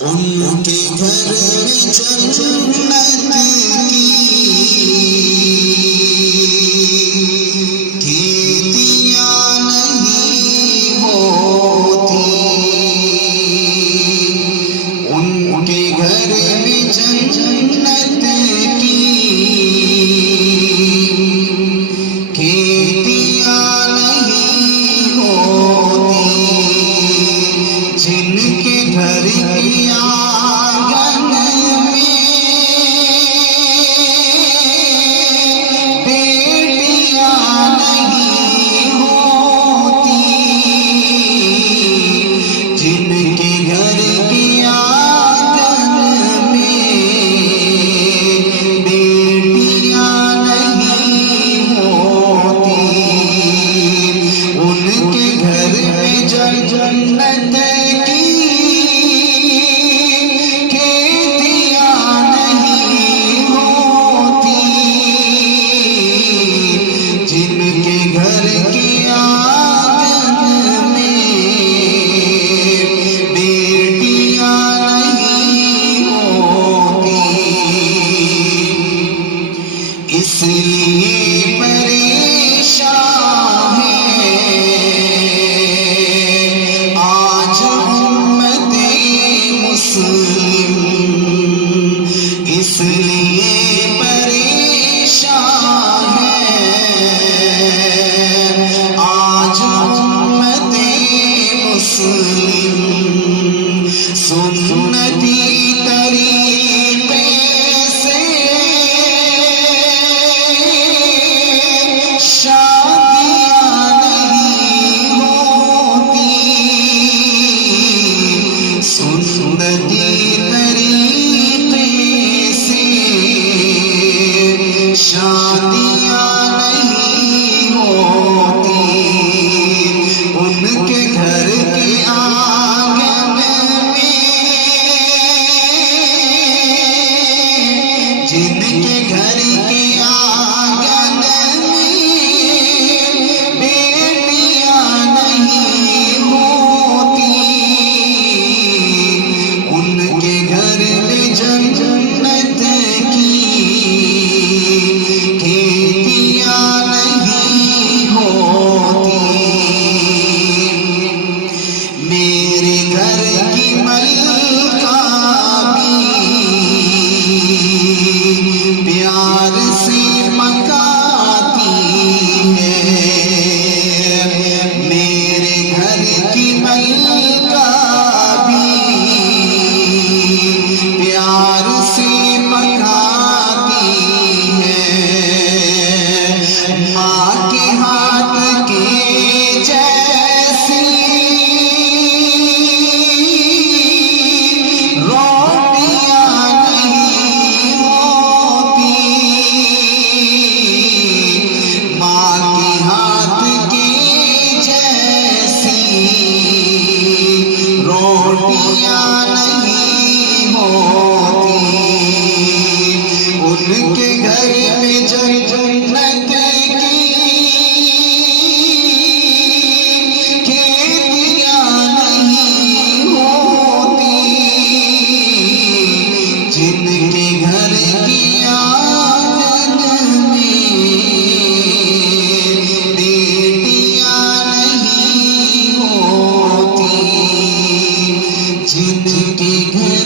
ان کے گھر میں جنت کی کھیتیاں نہیں ہوتی، ان کے گھر میں جنت کی کھیتیاں نہیں ہوتی، جن کے گھر کی آنگن میں بیٹیاں نہیں ہوتی، جن کے گھر کی آنگن میں بیٹیاں نہیں ہوتی، ان کے گھر میں جنت اس لیے پریشان ہے آج امت مسلم، اس لیے پریشان ہے آج امت مسلم، سنتی طریقے سے سنتی طریقے سے شادیاں نہیں ہوتی، ان کے گھر کے آنگن میں جن کے گھر کے آنگن میں بیٹیاں نہیں ہوتی، ان کے گھر میں جنت کی کھیتیاں نہیں ہوتی، میرے گھر کی ملکہ بھی پیار سے پکاتی ہے، میرے گھر کی ملکہ بھی پیار سے پکاتی ہے، ماں کے ہاتھ کے جیسی روٹیاں نہیں ہوتی، ماں کے ہاتھ کے جیسی روٹیاں نہیں ہوتی، ان کے گھر میں جنت کی کھیتیاں نہیں ہوتی، جن کے گھر کی آنگن میں بیٹیاں نہیں ہوتی، جن کے گھر